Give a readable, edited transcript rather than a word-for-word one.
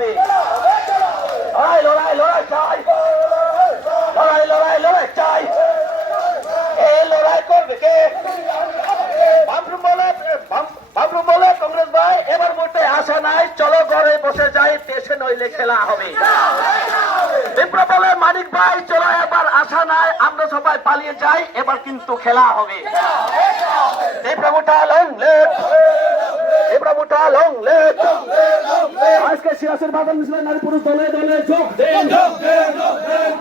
হবে। লড়াই লড়াই লড়াই চাই, লড়াই লড়াই লড়াই চাই। এই লড়াই করবে কে? বাবলু বলে কংগ্রেস ভাই এবার ভোটে আসা নাই, চলো ঘরে বসে যাই, দেশে নইলে খেলা হবে। বিপ্লব বলে মানিক ভাই চলো এবার আসা নাই, আমরা সবাই পালিয়ে যাই, এবার কিন্তু খেলা হবে। বিপ্লব উঠা লং লেট, বিপ্লব উঠা লং লেট। আজকে সিয়াসের বাদল মিছিল নারী পুরুষ দলে দলে যোগ দেন, যোগ দেন, যোগ দেন।